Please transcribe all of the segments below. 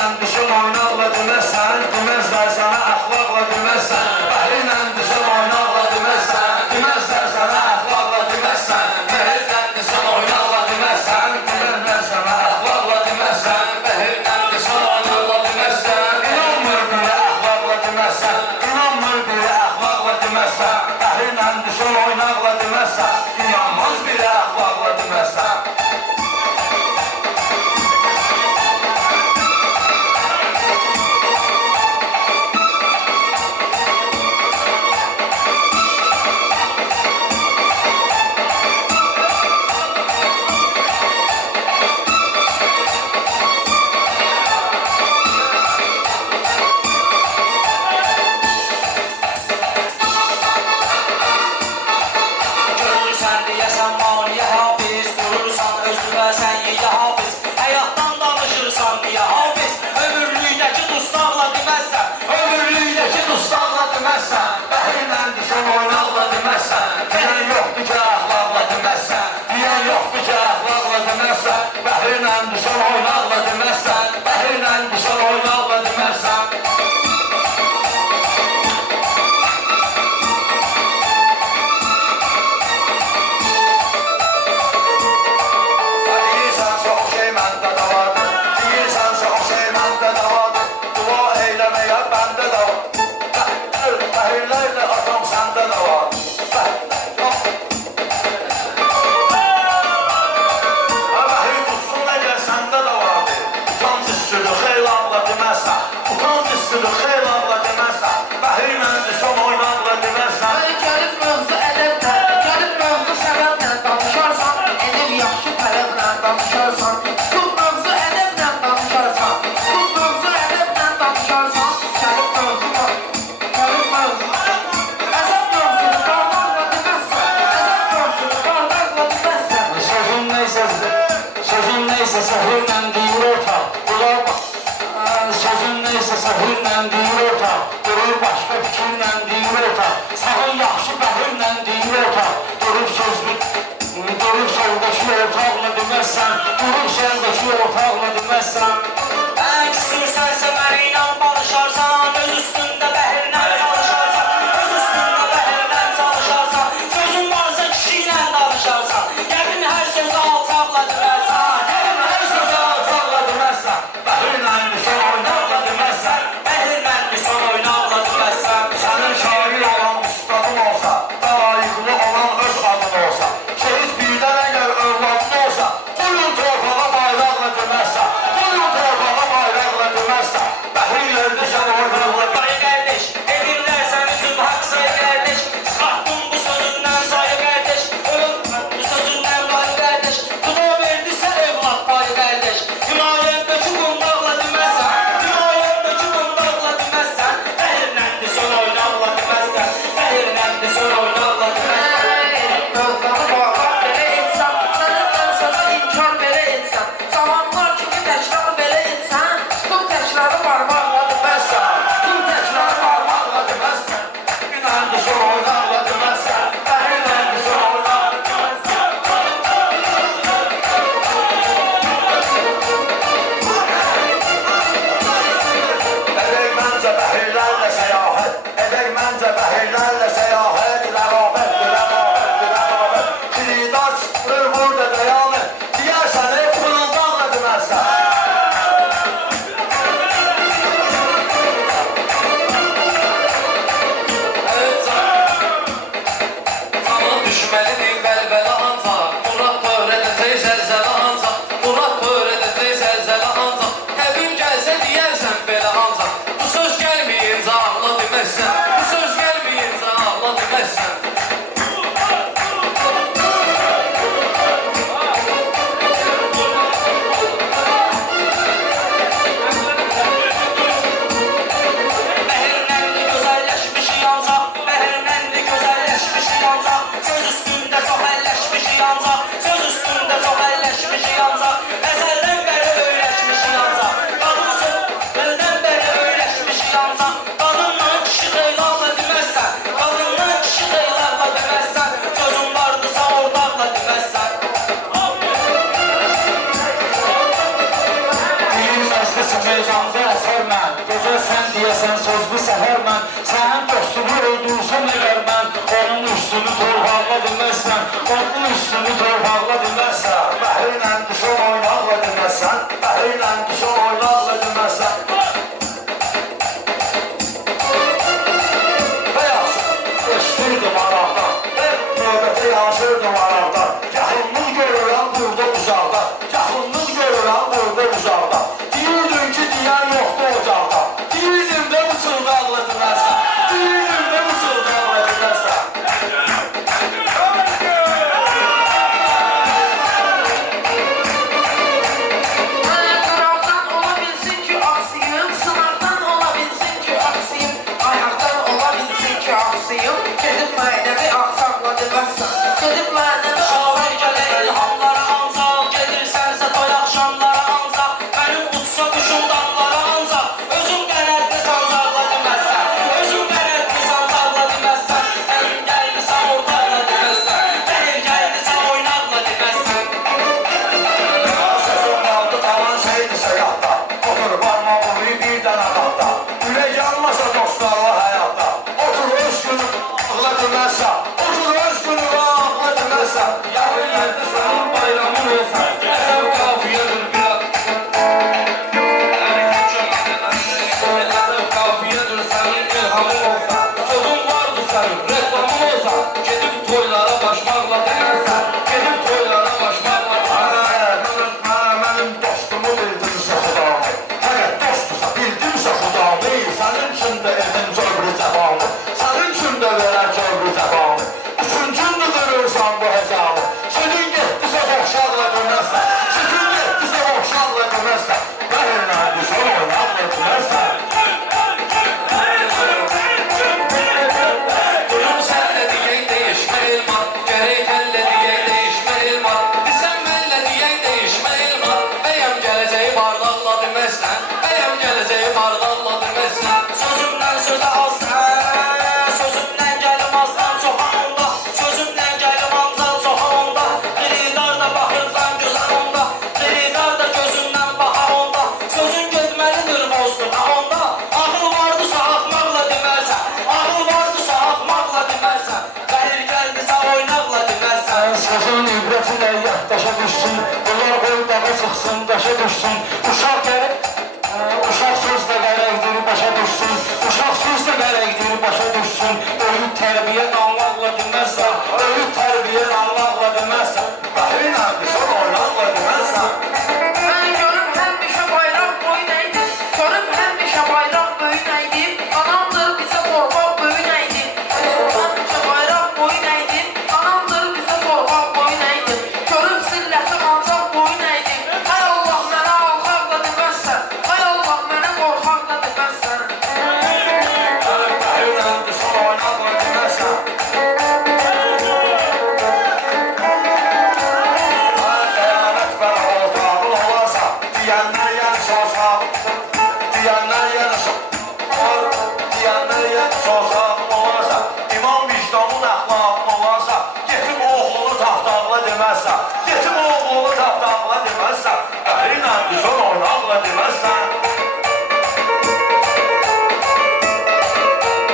Bəhrinlə düşün oynaqla deməzsən, deməzlər sənə əxlaqla deməzsən. Bəhrinlə düşün oynaqla deməzsən, deməzlər sənə əxlaqla deməzsən. Bəhrinlə düşün oynaqla deməzsən, deməzlər sənə əxlaqla deməzsən. Bəhrinlə düşün oynaqla deməzsən, inanmır belə əxlaqla deməzsən, inanmır belə əxlaqla deməzsən. Bəhrinlə düşün oynaqla deməzsən, inanmaz belə əxlaqla deməzsən. Bəhrinlə düşün oynaqla deməzsən, bəhrinlə düşün oynaqla deməzsən. Deyirsən çox şey məndə də vardır, deyirsən çox şey məndə də vardır. Dua eyləməyə məndə də var, bəhirlərlə atam səndə də var. Xeylanla deməzsən, bəhrinlə düşün oynaqla deməzsən. Gəlib mövzu ədəblə, gəlib mövzu səbəblə danışarsan, edib yaxşı tələblə danışarsan. Tutub mövzu ədəblə danışarsan, tutub mövzu ədəblə danışarsan. Gəlib mövzu var, gəlib mövzu. Əzəb mövzunu qardarla deməzsən, əzəb mövzunu qardarla deməzsən. Sözün neysə səhirlə deyir orta, bunlar bax. Sözün neysə səhirlə deyir orta, durur başqa fikirlə deyir orta. Sağın yaxşı bəhirlə deyir orta, durur soldakı ortaqla deməzsən, durur soldakı ortaqla deməzsən. Əksürsənsə məni ilə barışarsan, öz üstündə bəhirlə çalışarsan, öz üstündə bəhirlə çalışarsan. Sözün varsa kişi ilə danışarsan, gəlin hər sözü alçaqla deməzsən, gəlin hər sözü alçaqla deməzsən. Bəhrinlə düşün oynaqla deməzsən, bəhirlə düşün oynaqla deməzsən. sənin şair olan ustadın olsa, layiqli olan öz adın olsa, şehit birdən əgər övladın olsa, buyurun torpağa bayraqla deməzsən, buyurun torpağa bayraqla deməzsən. Bəhrinlə düşün oynaqla Sayı qardeş, edirlər səni üçün haqq sayı qardeş. Çıxartdın bu sözündən sayı qardeş, bu sözündən sayı qardeş. Dua verdisə evlad payı qardeş. Günayəndəki qundaqla deməzsən, günayəndəki qundaqla deməzsən. Bəhirlə düşün oynaqla deməzsən, bəhirlə düşün oynaqla deməzsən. Mövzunu bağlar belə etsən, sənin sözü inkar belə etsən, zamanlar kimi təkrar belə etsən, tutub təkrarı parmaqla deməzsən, tutub təkrarı parmaqla deməzsən. bəhrinlə düşün oynaqla deməzsən, bəhrinlə düşün oynaqla deməzsən. Edək məncə bəhirlərlə səyahət, edək məncə bəhirlərlə səyahət. Rəqabətdir, rəqabətdir, rəqabət. Xidar çıxır burada dayanır, deyərsən ey fırıldaqla deməzsən. Canın düşməlidir bəlbələ ancaq, Murad törədəcək zəlzələ ancaq, Murad törədəcək zəlzələ ancaq. Təbim gəlsə deyərsən belə ancaq, bu söz gəlməyincə ağla deməzsən, bu söz gəlməyincə meydanda əsər mən, gözəl sən deyəsən sözlü səfər mən, sənin dostunu öldürsəm əgər mən, onun üstünü torpaqla deməzsən, onun üstünü torpaqla deməzsən. Bəhrinlə düşən oynaqla deməzsən, bəhrinlə düşən oynaqla deməzsən. Və yaxşı, eşdirdim araqdan, növbəti yansırdım araqdan. Yaxınlıq görürəm burada uzaqda, yaxınlıq görürəm burada uzaqda. Deyirdim ki, deyən yoxdur ocaqda, deyirdim də bu çılqaqla deməzsən, deyirdim də bu çılqaqla deməzsən. Qıraqdan ola bilsin ki, aksiyim, sınaqdan ola bilsin ki, aksiyim, ayaqdan ola bilsin ki, aksiyim, gedib mənəvi axsaqla deməzsən, gedib mənəvi Şair axsaqla gələ ilhamlara ancaq, gedirsənsə toy axşamlara ancaq, mənim uçsa quşum damlara ancaq, özüm qənətli sancaqla deməzsən, özüm qənətli sancaqla deməzsən, gəlin gəldisən ortaqla deməzsən, gəlin gəldisən oynaqla deməzsən. Sözüm qaldı tavan şeydirsə yadda, otur barma vuruyu birdən adaqda. Ürək yanmasa dostlarla həyatda, otur öz günü ağla deməzsən, otur öz günü ağla deməzsən. Yaxın yerdə sənin bayramın olsan, əsəb qafiyyədir biraz. Əsəb qafiyyədir sənin ilhamın olsan, sözün vardır sənin, reklamın olsan, gedib toylara başmaqla deməzsən, gedib toylara başmaqla mənim dostumu bildimsə xudamı, həqiq dostdursa bildimsə xudamı, sənin üçün də edin cövrü cəbanı, sənin üçün də verər cövrü cəbanı. Üçüncündür qırırsan bu həcabı, sütün getdisə boşaqla deməzsən, sütün getdisə boşaqla deməzsən, bəhrinlə düşən oynaqla deməzsən. Durum senle diyey değişme ilman, gerek elle diyey değişme ilman, desem benle diyey değişme ilman, beyem geleceği bardakla demezsen, beyem geleceği bardakla demezsen. Sözümdən sözə alsan, sözümdən gəlim azdan soxağında, sözümdən gəlim azdan soxağında, xiridar da baxırsan gözağında, xiridar da gözündən baxağında, sözün getməlidir bozduqa onda, ağıl vardısa axmaqla deməzsən, ağıl vardısa axmaqla deməzsən, gəlir gəldisə oynaqla deməzsən. Sözün ibrəti də yaddaşa düşsün, bunlar qoy dağa çıxsın, daşa düşsün. Uşaq söz də gərəkdir, başa düşsün. Uşaq söz də gərəkdir, başa düşsün. Öyrü tərbiyə almaqla deməzsən, öyrü tərbiyə almaqla deməzsən. Bəhrinlə düşən oynaqla deməzsən. Mən görüb həmişə bayraq boynaydı, görüb həmişə bayraq böyünəydi, anamdır bizə torpaq böyünəydi. Görüb həmişə bayraq boynaydı, anamdır bizə torpaq böyünəydi. Görüb silləti ancaq boynaydı. Ay Allah mənə alxaqla deməzsən, ay Allah mənə qorxaqla deməzsən. Bəhrinlə düşən oynaqla deməzsən. Qiyamət mənə ortağın olarsa, deyənlər yəni sosağın, deyənlər yəni sosağın olarsa, iman vicdanın əxlaqın olarsa, getim oğlunu taxtaqla deməzsən, getim oğlunu taxtaqla deməzsən, bəhrinlə düşən oynaqla deməzsən.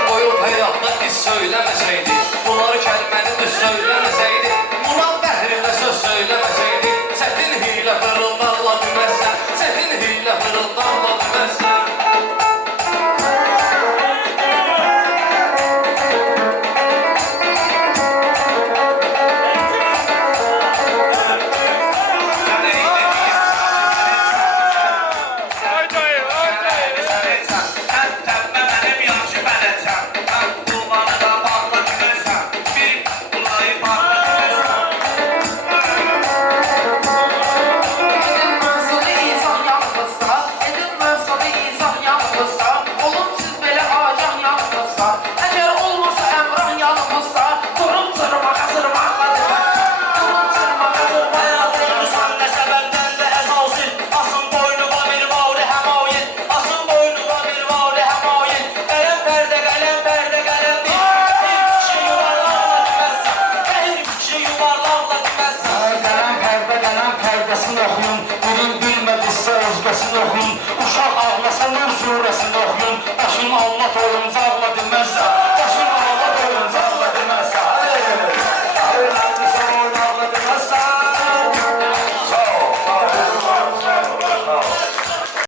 Koyup hayatta iz söylemeseydi, bunları kelmeni düz söylemeseydi, buna behrimle söz söylemeseydi, setin hile fırıldarla demezsen, setin hile fırıldarla demezsen. Oxuyun, bugün bilmədiysə özgəsini oxuyun. Uşaq surəsini oxuyun, başın Allah oyuncaqla deməzlər.